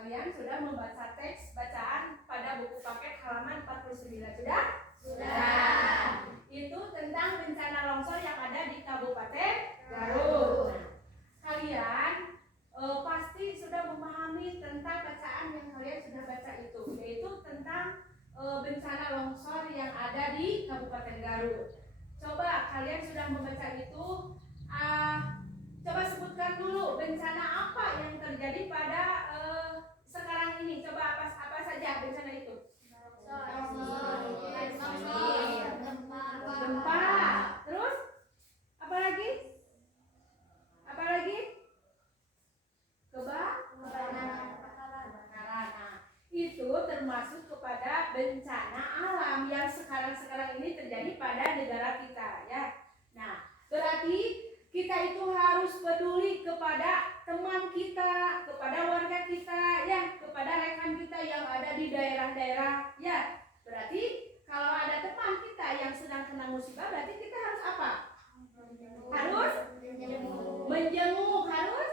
kalian sudah membaca teks bacaan pada buku paket halaman 49, sudah? Sudah. Itu tentang bencana longsor yang ada di Kabupaten Garut. Nah, kalian pasti sudah memahami tentang bacaan yang kalian sudah baca itu, yaitu tentang bencana longsor yang ada di Kabupaten Garut. Coba kalian sudah membaca itu, coba sebutkan dulu bencana apa yang terjadi pada sekarang ini. Coba apa saja bencana itu? Gempa. Terus apa lagi? Apa lagi? Kebakaran. Nah, itu termasuk kepada bencana alam yang sekarang ini terjadi pada negara kita, ya. Nah, berarti kita itu harus peduli kepada teman kita, kepada warga kita, ya, kepada rekan kita yang ada di daerah-daerah, ya. Berarti kalau ada teman kita yang sedang kena musibah, berarti kita harus apa? Harus menjenguk, harus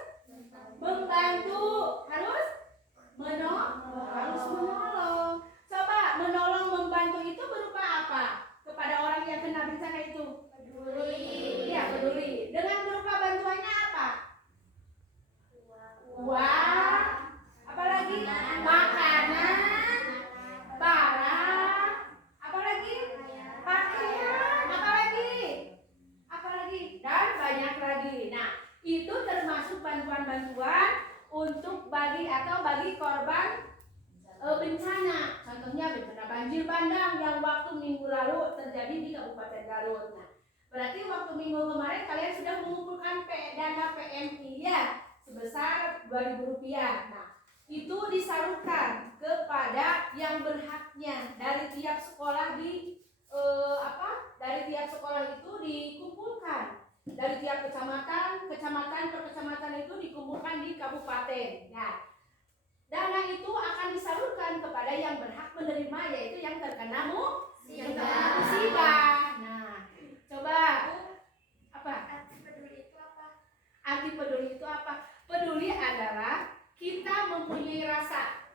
membantu, harus menolong. Coba menolong, membantu itu berupa apa? Kepada orang yang kena bencana itu peduli. Ya, peduli. Dengan berupa bantuannya apa? Uang. Apalagi? Makanan, barang. Apalagi? Pakaian. Apalagi? Dan banyak lagi. Nah, itu termasuk bantuan-bantuan untuk bagi korban bencana. Contohnya bencana banjir bandang yang waktu minggu lalu terjadi di Kabupaten Garut. Nah, berarti waktu minggu kemarin kalian sudah mengumpulkan dana PMI, ya, sebesar Rp2.000. Nah, itu disalurkan kepada yang berhaknya dari tiap sekolah dari tiap sekolah itu dikumpulkan. Dari tiap kecamatan per kecamatan itu dikumpulkan di kabupaten. Nah, dana itu akan disalurkan kepada yang berhak menerima, yaitu yang terkena musibah. Nah, coba apa? Arti peduli itu apa? Peduli adalah kita mempunyai rasa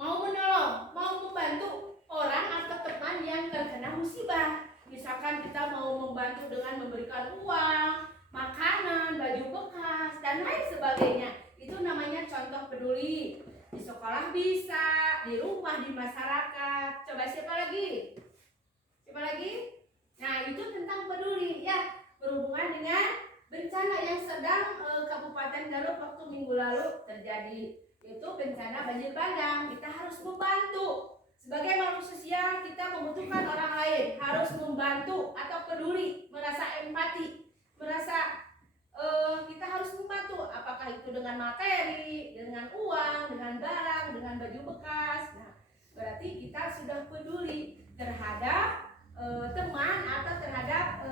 mau menolong, mau membantu orang atau teman yang terkena musibah. Misalkan kita mau membantu dengan memberikan uang, makanan, baju bekas, dan lain sebagainya. Itu namanya contoh peduli. Di sekolah bisa, di rumah, di masyarakat. Coba siapa lagi? Nah, itu tentang peduli, ya, berhubungan dengan bencana yang sedang Kabupaten Garut waktu minggu lalu terjadi. Itu bencana banjir bandang. Kita harus membantu. Sebagai manusia kita membutuhkan orang lain, harus membantu atau peduli, merasa empati, merasa kita harus membantu, apakah itu dengan materi, dengan uang, dengan barang, dengan baju bekas. Nah, berarti kita sudah peduli terhadap teman atau terhadap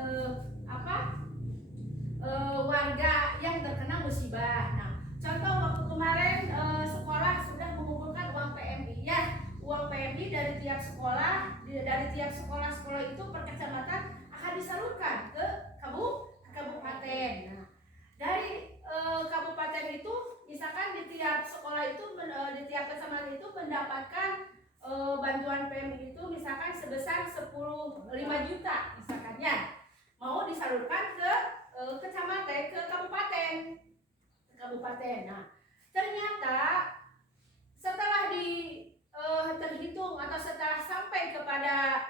warga yang terkena musibah. Nah, contoh waktu kemarin sekolah sudah mengumpulkan uang PMI, ya. Uang PMI dari tiap sekolah itu per kecamatan akan disalurkan ke kabupaten. Nah, dari kabupaten itu misalkan di tiap sekolah itu di tiap kecamatan itu mendapatkan bantuan PMI itu misalkan sebesar 5 juta misalkan, ya. Mau disalurkan ke kecamatan, ke kabupaten. Nah, ternyata setelah terhitung atau setelah sampai kepada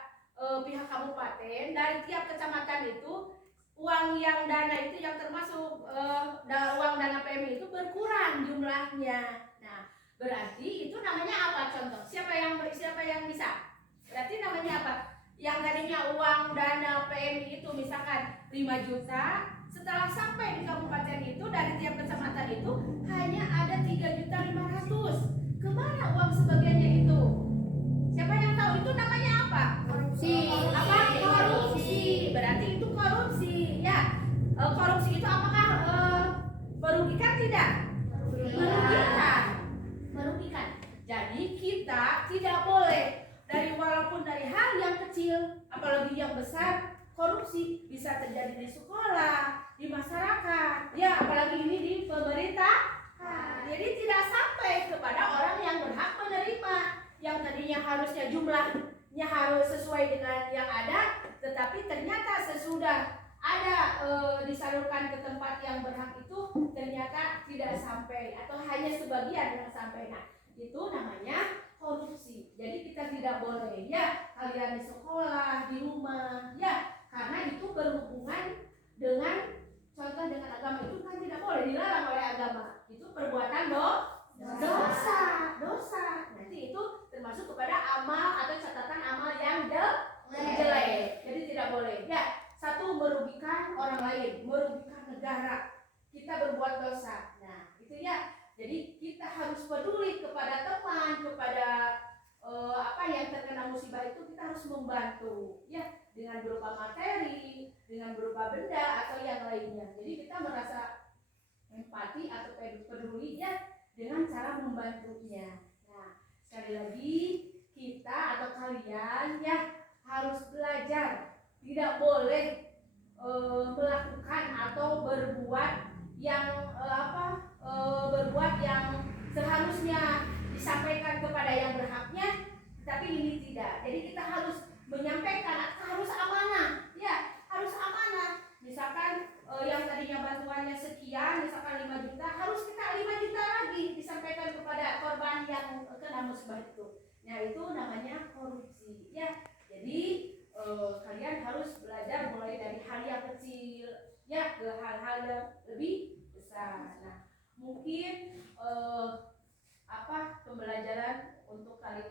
pihak kabupaten, dari tiap kecamatan itu uang yang dana itu yang termasuk uang dana PMI itu berkurang jumlahnya. Nah, berarti itu namanya apa? Contoh, siapa yang bisa? Berarti namanya apa? Yang tadinya uang dana PMI itu misalkan 5 juta, setelah sampai di kabupaten itu dari tiap kecamatan itu hanya ada 3.500.000. Kemana uang sebagiannya itu? Siapa yang tahu itu namanya apa? Korupsi. Apa? Korupsi. Berarti itu korupsi, ya. Korupsi itu apakah merugikan tidak? Merugikan. Jadi kita tidak boleh walaupun dari hal yang kecil, apalagi yang besar, korupsi bisa terjadi di sekolah, di masyarakat, ya, apalagi ini di pemerintah. Jadi tidak sampai kepada tadinya harusnya jumlahnya harus sesuai dengan yang ada, tetapi ternyata sesudah ada disalurkan ke tempat yang berhak itu ternyata tidak sampai atau hanya sebagian yang sampai. Nah, itu namanya korupsi. Jadi kita tidak boleh ya kalian di sekolah, di rumah ya, karena itu berhubungan dengan contoh dengan agama itu kan tidak boleh, dilarang oleh agama. Itu perbuatan dosa. Nanti itu termasuk kepada amal atau catatan amal yang jelek. Jadi tidak boleh. Ya, satu merugikan orang lain, merugikan negara. Kita berbuat dosa. Nah, itu ya. Jadi kita harus peduli kepada teman, kepada yang terkena musibah itu kita harus membantu ya, dengan berupa materi, dengan berupa benda atau yang lainnya. Jadi kita merasa empati atau peduli ya dengan cara membantunya. Nah, sekali lagi kita atau kalian ya harus belajar, tidak boleh melakukan atau berbuat yang berbuat yang seharusnya disampaikan kepada yang berhaknya, tapi ini tidak. Jadi kita harus menyampaikan, harus amanah ya, harus amanah. Misalkan yang tadinya bantuannya sekian, misalkan 5 juta, harus kita 5 juta lagi disampaikan kepada korban yang kena musibah itu. Nah, itu namanya korupsi ya. Jadi kalian harus belajar mulai dari hal yang kecil ya ke hal-hal yang lebih besar. Nah, mungkin pembelajaran untuk kali